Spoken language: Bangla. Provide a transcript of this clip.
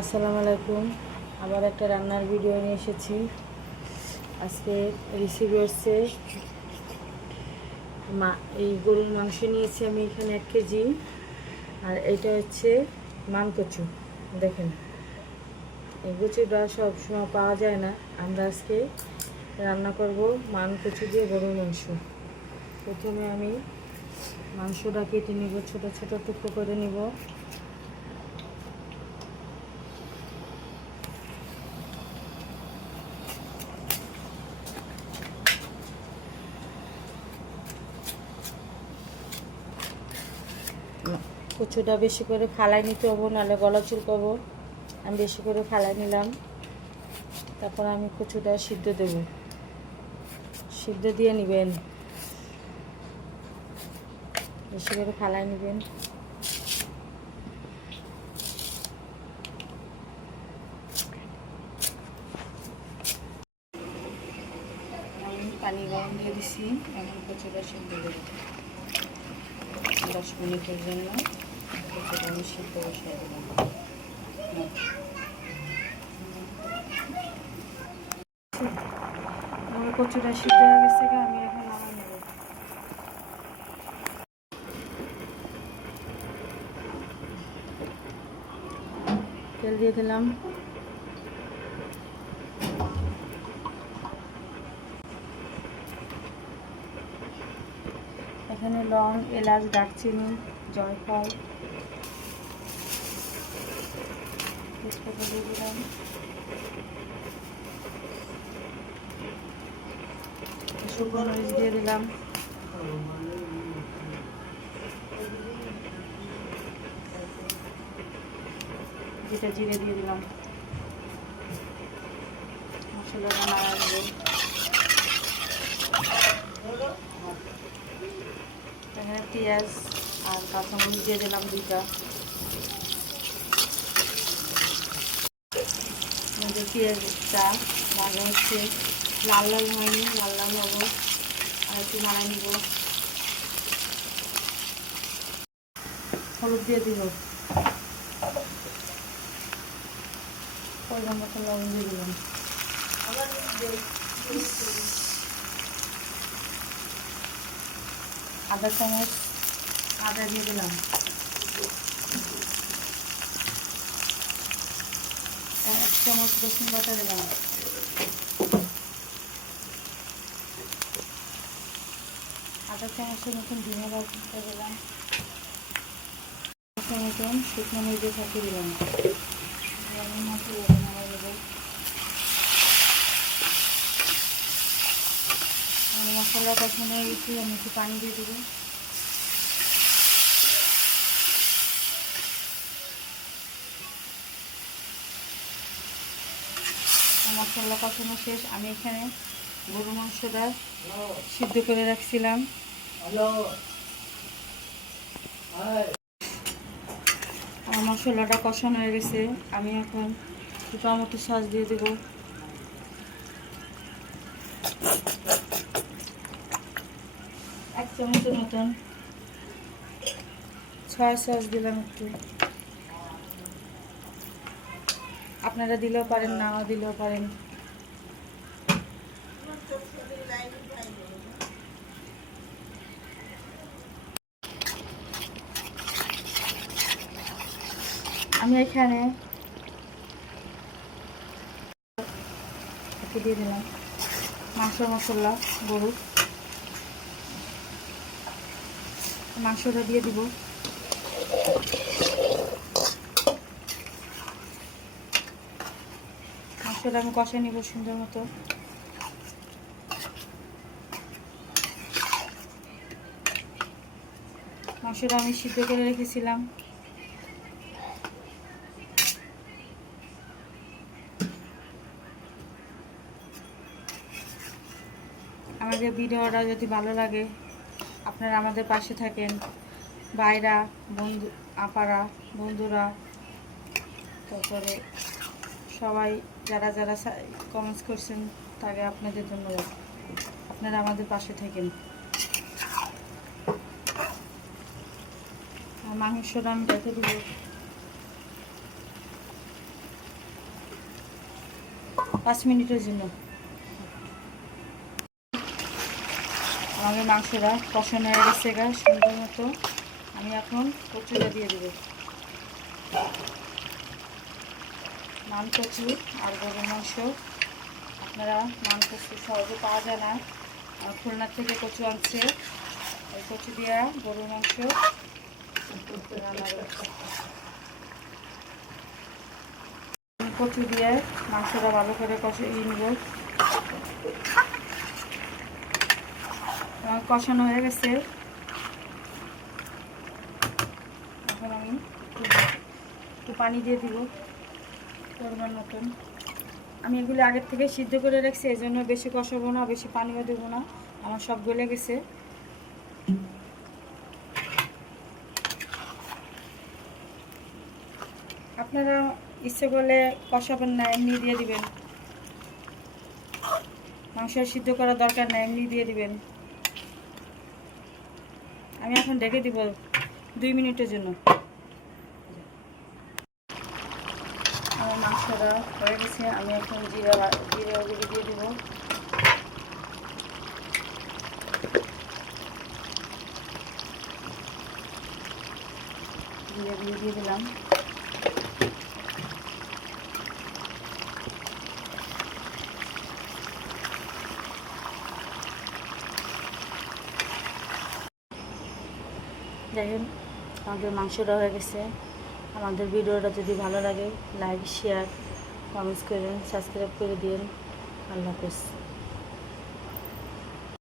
আসসালামু আলাইকুম। আবার একটা রান্নার ভিডিও নিয়ে এসেছি। আজকে রিসিভি এসছে মা, এই গরুর মাংস নিয়েছি আমি এখানে এক কেজি। আর এটা হচ্ছে মান কচু। দেখেন। এই কচুটা সব সময় পাওয়া যায় না। আমরা আজকে রান্না করব মান কচু দিয়ে গরুর মাংস। প্রথমে আমি মাংসটা কেটে নিব, ছোট ছোট টুকরো করে নিব। কচুটা বেশি করে ফালাই নিতে হব, নাহলে গলা চুলকাবো। আমি বেশি করে ফালাই নিলাম। তারপর আমি কচুটা সিদ্ধ দেব। সিদ্ধ দিয়ে নেবেন। বেশি করে ফালাই নেবেন। পানি গরম দিয়ে দিছি। এখন কচুটা সিদ্ধ দেবো। দশ মিনিটের জন্য কচুটা আমি সিদ্ধ বসিয়ে দিলাম আমার কচুটা সিদ্ধ হয়ে গেছে আমি এখন নামিয়ে নেব। তেল দিয়ে দিলাম। এখানে লং, এলাচ, দারচিনি, জয়ফল তেজপাতা দিয়ে দিলাম শুকনো মরিচ দিয়ে দিলাম যেটা জিরে দিয়ে দিলাম মশলাটা নাড়া দেবো এখানে পেঁয়াজ আর কাঁচামরিচ দিয়ে দিলাম দুইটা। আমাদের পেঁয়াজটা ভালো হচ্ছে লাল লাল হয়নি লাল লাল হব। আর একটু নাড়া নিব। হলুদ দিয়ে দিব। পরিমাণ মতো লবণ দিয়ে দিলাম। আদা চামচ আদা দিয়ে দিলাম এক চামচ, রসুন বাটা দিলাম আদা চামচের মতন ডিমে বাটা দিলাম। মতন শুকনো মরিচে থাকি দিলাম। মশলা কষানো হয়ে গেছে আমি একটু পানি দিয়ে দেবো। মশলা কষানো শেষ। আমি এখানে গরু মাংসটা সিদ্ধ করে রাখছিলাম। আমার মশলাটা কষানো হয়ে গেছে। আমি এখন টমেটো সস দিয়ে দেবো। এক চামচের মতন ছয় সস দিলাম একটু। আপনারা দিলেও পারেন নাও দিলেও পারেন। আমি এখানে দিয়ে দিলাম। মাংস মশলা গরু। মাংসটা দিয়ে দিব। মাংসটা আমি কষাই নিব সুন্দর মতো। মাংসটা আমি সিদ্ধ করে রেখেছিলাম। আমাদের ভিডিওটা যদি ভালো লাগে, আপনারা আমাদের পাশে থাকেন। ভাইরা, বন্ধু, আপারা, বন্ধুরা, তারপরে সবাই যারা যারা কমেন্টস করছেন, তাকে আপনাদের ধন্যবাদ। আপনারা আমাদের পাশে থাকেন। মাংসটা আমি রেখে দিব। পাঁচ মিনিটের জন্য। আমাদের মাংসটা কষানো হয়ে গেছে গা, সুন্দর মতো। আমি এখন কচুটা দিয়ে দেবো। মান কচু আর গরুর মাংস। আপনারা মান কচু সহজে পাওয়া যায় না। খুলনার থেকে কচু আনছে। ওই কচু দিয়া গরুর মাংস কচু দিয়ে মাংসটা ভালো করে কষে নিব। কষানো হয়ে গেছে। এখন আমি একটু পানি দিয়ে দিব। পরিমাণ মতন আমি এগুলো আগের থেকে সিদ্ধ করে রাখছি এই জন্য বেশি কষাবো না, বেশি পানিও দেবো না। আমার সব গলে গেছে। আপনারা ইচ্ছে করলে কষাবেন না, এমনি দিয়ে দিবেন। মাংস সিদ্ধ করার দরকার না এমনি দিয়ে দিবেন। আমি এখন ডেকে দিব দুই মিনিটের জন্য। মাংসটা হয়ে গেছে, আমি এখন জিরা জিরা দিয়ে দিব। জিরা গুঁড়ি দিয়ে দিলাম। দেখেন, আমাদের মাংসটা হয়ে গেছে। আমাদের ভিডিওটা যদি ভালো লাগে লাইক শেয়ার কমেন্টস করেন সাবস্ক্রাইব করে দিন আল্লাহ হাফেজ।